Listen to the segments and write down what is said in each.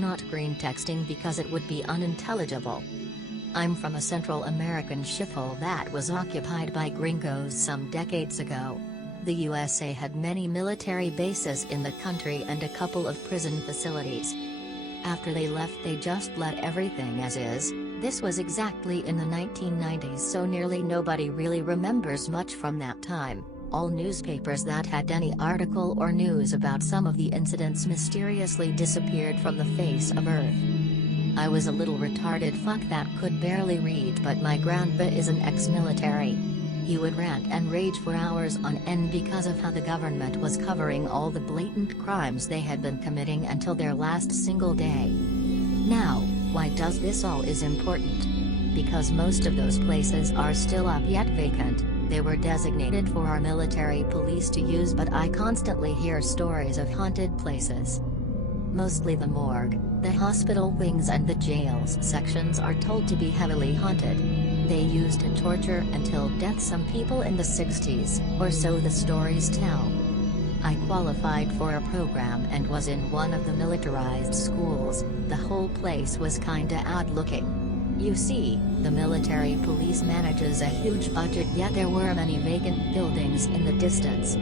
not green texting because it would be unintelligible. I'm from a Central American shithole that was occupied by gringos some decades ago. The USA had many military bases in the country and a couple of prison facilities. After they left, they just let everything as is. This was exactly in the 1990s, so nearly nobody really remembers much from that time. All newspapers that had any article or news about some of the incidents mysteriously disappeared from the face of Earth. I was a little retarded fuck that could barely read, but my grandpa is an ex-military. He would rant and rage for hours on end because of how the government was covering all the blatant crimes they had been committing until their last single day. Now, why does this all is important? Because most of those places are still up yet vacant. They were designated for our military police to use, but I constantly hear stories of haunted places. Mostly the morgue, the hospital wings and the jails sections are told to be heavily haunted. They used to torture until death some people in the 60s, or so the stories tell. I qualified for a program and was in one of the militarized schools. The whole place was kinda odd looking. You see, the military police manages a huge budget, yet there were many vacant buildings in the distance.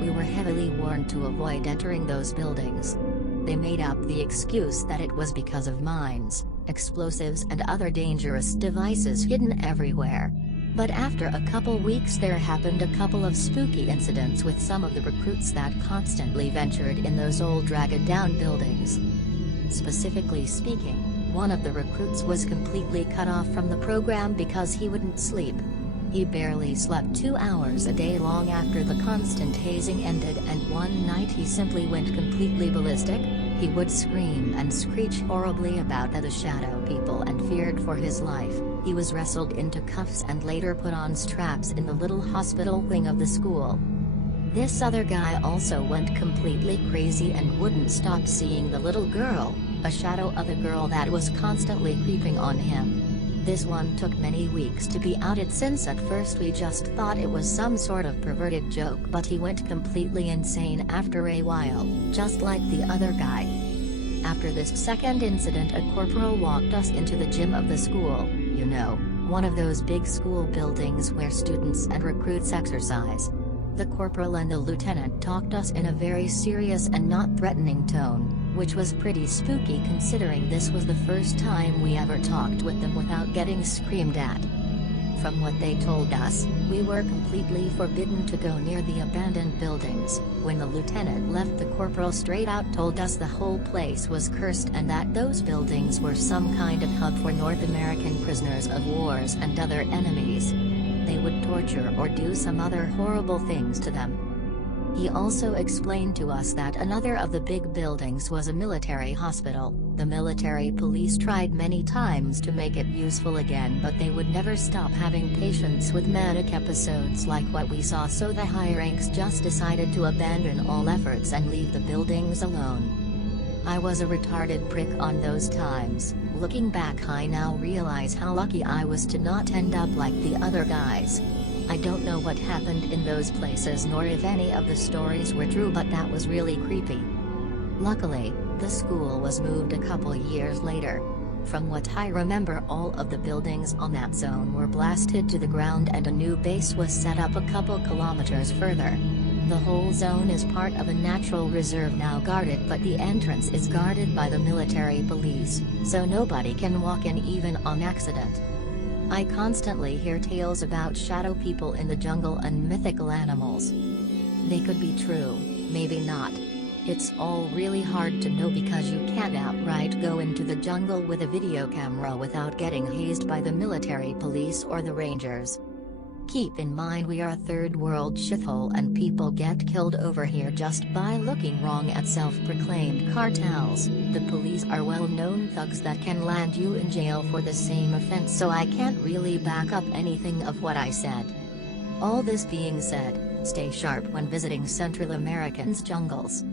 We were heavily warned to avoid entering those buildings. They made up the excuse that it was because of mines, explosives and other dangerous devices hidden everywhere. But after a couple weeks there happened a couple of spooky incidents with some of the recruits that constantly ventured in those old dragged-down buildings. Specifically speaking, one of the recruits was completely cut off from the program because he wouldn't sleep. He barely slept 2 hours a day long after the constant hazing ended, and one night he simply went completely ballistic. He would scream and screech horribly about the shadow people and feared for his life. He was wrestled into cuffs and later put on straps in the little hospital wing of the school. This other guy also went completely crazy and wouldn't stop seeing the little girl, a shadow of a girl that was constantly creeping on him. This one took many weeks to be outed, since at first we just thought it was some sort of perverted joke, but he went completely insane after a while, just like the other guy. After this second incident, a corporal walked us into the gym of the school, you know, one of those big school buildings where students and recruits exercise. The corporal and the lieutenant talked us in a very serious and not threatening tone, which was pretty spooky considering this was the first time we ever talked with them without getting screamed at. From what they told us, we were completely forbidden to go near the abandoned buildings. When the lieutenant left, the corporal straight out told us the whole place was cursed and that those buildings were some kind of hub for North American prisoners of wars and other enemies. They would torture or do some other horrible things to them. He also explained to us that another of the big buildings was a military hospital. The military police tried many times to make it useful again, but they would never stop having patients with manic episodes like what we saw, so the high ranks just decided to abandon all efforts and leave the buildings alone. I was a retarded prick on those times. Looking back, I now realize how lucky I was to not end up like the other guys. I don't know what happened in those places nor if any of the stories were true, but that was really creepy. Luckily, the school was moved a couple years later. From what I remember, all of the buildings on that zone were blasted to the ground and a new base was set up a couple kilometers further. The whole zone is part of a natural reserve now, guarded, but the entrance is guarded by the military police, so nobody can walk in even on accident. I constantly hear tales about shadow people in the jungle and mythical animals. They could be true, maybe not. It's all really hard to know because you can't outright go into the jungle with a video camera without getting hazed by the military police or the rangers. Keep in mind we are a third world shithole and people get killed over here just by looking wrong at self-proclaimed cartels. The police are well-known thugs that can land you in jail for the same offense, so I can't really back up anything of what I said. All this being said, stay sharp when visiting Central American's jungles.